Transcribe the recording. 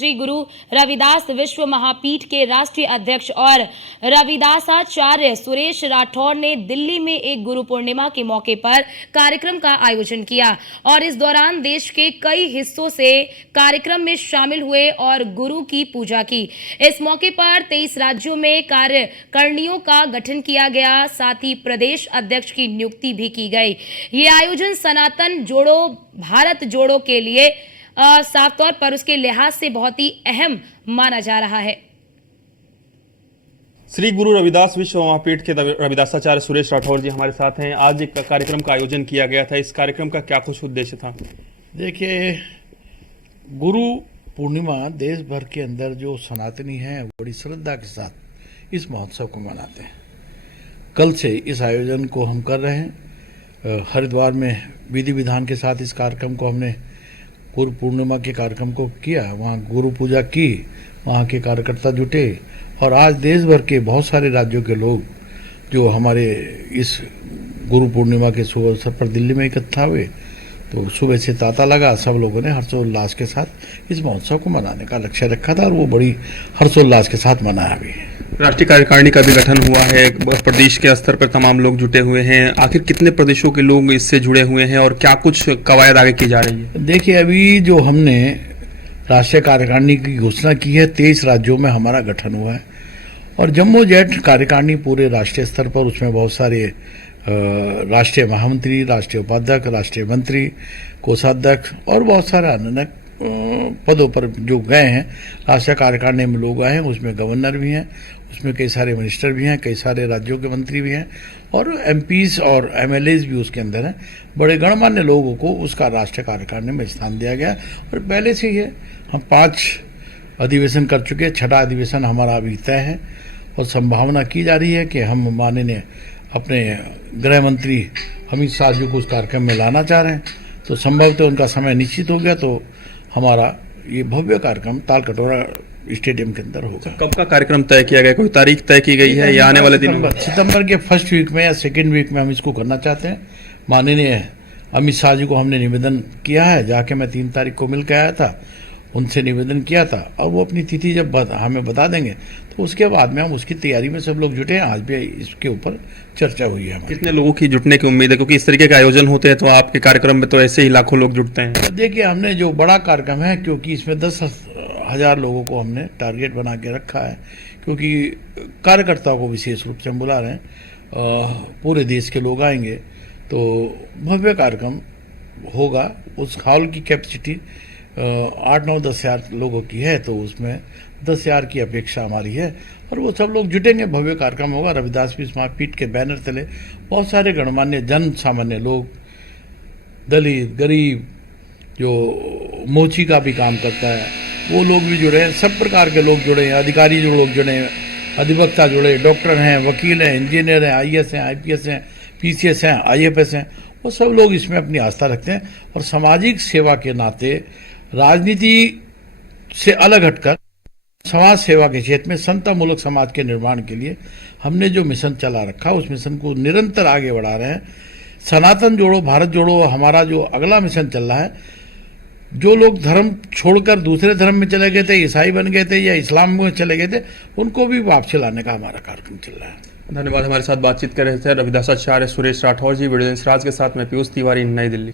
श्री गुरु रविदास विश्व महापीठ के राष्ट्रीय अध्यक्ष और रविदासाचार्य सुरेश राठौर ने दिल्ली में एक गुरु पूर्णिमा के मौके पर कार्यक्रम का आयोजन किया और इस दौरान देश के कई हिस्सों से कार्यक्रम में शामिल हुए और गुरु की पूजा की। इस मौके पर 23 राज्यों में कार्यकारिणियों का गठन किया गया, साथ ही प्रदेश अध्यक्ष की नियुक्ति भी की गई। ये आयोजन सनातन जोड़ो भारत जोड़ो के लिए साफ तौर पर उसके लिहाज से बहुत ही अहम माना जा रहा है। श्री गुरु रविदास विश्व महापीठ के रविदासाचार्य सुरेश राठौर जी हमारे साथ हैं। आज एक कार्यक्रम का आयोजन किया गया था, इस कार्यक्रम का क्या कुछ उद्देश्य था? देखिए, गुरु पूर्णिमा देश भर के अंदर जो सनातनी हैं बड़ी श्रद्धा के साथ इस महोत्सव को मनाते हैं। कल से इस आयोजन को हम कर रहे हैं। हरिद्वार में विधि विधान के साथ इस कार्यक्रम को हमने गुरु पूर्णिमा के कार्यक्रम को किया, वहाँ गुरु पूजा की, वहाँ के कार्यकर्ता जुटे और आज देश भर के बहुत सारे राज्यों के लोग जो हमारे इस गुरु पूर्णिमा के शुभ अवसर पर दिल्ली में इकट्ठा हुए। तो सुबह से तांता लगा, सब लोगों ने हर्षोल्लास के साथ इस महोत्सव को मनाने का लक्ष्य रखा था और वो बड़ी हर्षोल्लास के साथ मनाया भी। राष्ट्रीय कार्यकारिणी का भी गठन हुआ है, प्रदेश के स्तर पर तमाम लोग जुटे हुए हैं। आखिर कितने प्रदेशों के लोग इससे जुड़े हुए हैं और क्या कुछ कवायद आगे की जा रही है? देखिए, अभी जो हमने राष्ट्रीय कार्यकारिणी की घोषणा की है, 23 राज्यों में हमारा गठन हुआ है और जम्मू जेट कार्यकारिणी पूरे राष्ट्रीय स्तर पर, उसमें बहुत सारे राष्ट्रीय महामंत्री, राष्ट्रीय उपाध्यक्ष, राष्ट्रीय मंत्री, कोषाध्यक्ष और बहुत सारे अन्य पदों पर जो गए हैं। राष्ट्रीय कार्यकारिणी में लोग आए हैं, उसमें गवर्नर भी हैं, उसमें कई सारे मिनिस्टर भी हैं, कई सारे राज्यों के मंत्री भी हैं और एमपीज और एमएलएज भी उसके अंदर हैं। बड़े गणमान्य लोगों को उसका राष्ट्रीय कार्यकारिणी में स्थान दिया गया और पहले से ही है। हम 5 अधिवेशन कर चुके हैं, 6ठा अधिवेशन हमारा अभी तय है और संभावना की जा रही है कि हम माननीय अपने गृह मंत्री अमित शाह जी को उस कार्यक्रम में लाना चाह रहे हैं। तो संभवतः उनका समय निश्चित हो गया तो हमारा ये भव्य कार्यक्रम तालकटोरा स्टेडियम के अंदर होगा। कब का कार्यक्रम तय किया गया? कोई तारीख तय की गई है या आने वाले दिनों? सितंबर के फर्स्ट वीक में या सेकेंड वीक में हम इसको करना चाहते हैं। माननीय अमित शाह जी को हमने निवेदन किया है, जाके मैं 3 तारीख को मिल के आया था, उनसे निवेदन किया था और वो अपनी तिथि जब हमें बता देंगे तो उसके बाद में हम उसकी तैयारी में सब लोग जुटे हैं। आज भी इसके ऊपर चर्चा हुई है। कितने लोगों की जुटने की उम्मीद है, क्योंकि इस तरीके के आयोजन होते हैं तो आपके कार्यक्रम में तो ऐसे ही लाखों लोग जुटते हैं? देखिए, हमने जो बड़ा कार्यक्रम है, क्योंकि इसमें 10,000 लोगों को हमने टारगेट बना के रखा है, क्योंकि कार्यकर्ताओं को विशेष रूप से हम बुला रहे हैं। पूरे देश के लोग आएंगे तो भव्य कार्यक्रम होगा। उस हॉल की कैपेसिटी 8-9-10 हज़ार लोगों की है, तो उसमें 10 हज़ार की अपेक्षा हमारी है और वो सब लोग जुटेंगे। भव्य कार्यक्रम होगा। रविदास विश्व महापीठ के बैनर तले बहुत सारे गणमान्य जन सामान्य लोग, दलित, गरीब, जो मोची का भी काम करता है, वो लोग भी जुड़े हैं। सब प्रकार के लोग जुड़े हैं, अधिकारी जो लोग जुड़े हैं, अधिवक्ता जुड़े, डॉक्टर हैं, वकील हैं, इंजीनियर हैं, आईएएस हैं, आईपीएस हैं, पीसीएस हैं, आईएफएस हैं, वो सब लोग इसमें अपनी आस्था रखते हैं और सामाजिक सेवा के नाते राजनीति से अलग हटकर समाज सेवा के क्षेत्र में समतामूलक समाज के निर्माण के लिए हमने जो मिशन चला रखा, उस मिशन को निरंतर आगे बढ़ा रहे हैं। सनातन जोड़ो भारत जोड़ो हमारा जो अगला मिशन चल रहा है। जो लोग धर्म छोड़कर दूसरे धर्म में चले गए थे, ईसाई बन गए थे या इस्लाम में चले गए थे, उनको भी वापसी लाने का हमारा कार्यक्रम चल रहा है। धन्यवाद। हमारे साथ बातचीत कर रहे थे रविदासाचार्य सुरेश राठौर जी। वीडियो राज के साथ मैं पीयूष तिवारी, नई दिल्ली।